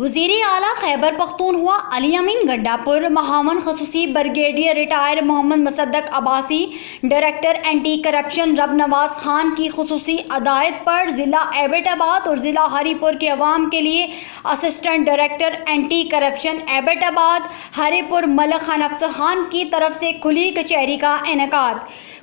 وزیر اعلیٰ خیبر پختونخوا علی امین گڈا پر معاون خصوصی بریگیڈیئر ریٹائر محمد مصدق عباسی ڈائریکٹر اینٹی کرپشن رب نواز خان کی خصوصی ہدایت پر ضلع ایبٹ آباد اور ضلع ہری پور کے عوام کے لیے assistant director anti corruption Abbottabad ہری پور ملک خان افسر خان کی طرف سے کھلی کچہری کا انعقاد۔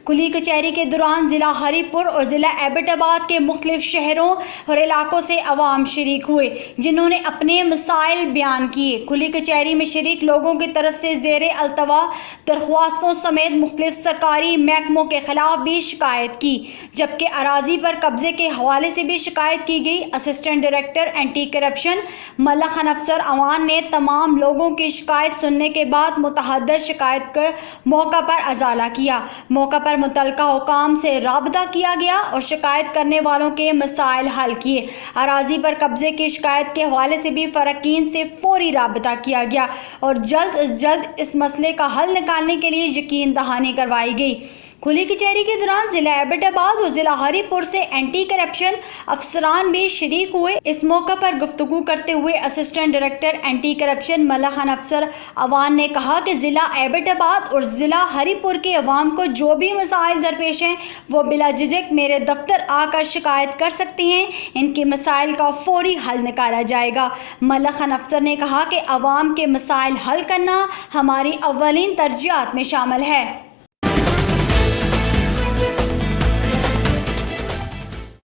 کھلی کچہری کے دوران ضلع ہری پور اور ضلع ایبٹ آباد کے مختلف شہروں اور علاقوں سے عوام شریک ہوئے، جنہوں نے اپنے مسائل بیان کیے۔ کھلی کچہری میں شریک لوگوں کی طرف سے زیر التوا درخواستوں سمیت مختلف سرکاری محکموں کے خلاف بھی شکایت کی، جبکہ اراضی پر قبضے کے حوالے سے بھی شکایت کی گئی۔ اسسٹنٹ ڈائریکٹر اینٹی کرپشن ملک خان افسر اوان نے تمام لوگوں کی شکایت سننے کے بعد متعدد شکایت کے موقع پر ازالہ کیا۔ موقع پر متعلقہ حکام سے رابطہ کیا گیا اور شکایت کرنے والوں کے مسائل حل کیے۔ اراضی پر قبضے کی شکایت کے حوالے سے بھی فریقین سے فوری رابطہ کیا گیا اور جلد از جلد اس مسئلے کا حل نکالنے کے لیے یقین دہانی کروائی گئی۔ کھلی کچہری کے دوران ضلع ایبٹ آباد اور ضلع ہری پور سے اینٹی کرپشن افسران بھی شریک ہوئے۔ اس موقع پر گفتگو کرتے ہوئے اسسٹنٹ ڈائریکٹر اینٹی کرپشن ملک خان افسر اوان نے کہا کہ ضلع ایبٹ آباد اور ضلع ہری پور کے عوام کو جو بھی مسائل درپیش ہیں وہ بلا جھجک میرے دفتر آ کر شکایت کر سکتے ہیں۔ ان کے مسائل کا فوری حل نکالا جائے گا۔ ملک خان افسر نے کہا کہ عوام کے مسائل حل کرنا ہماری اولین ترجیحات میں شامل ہے۔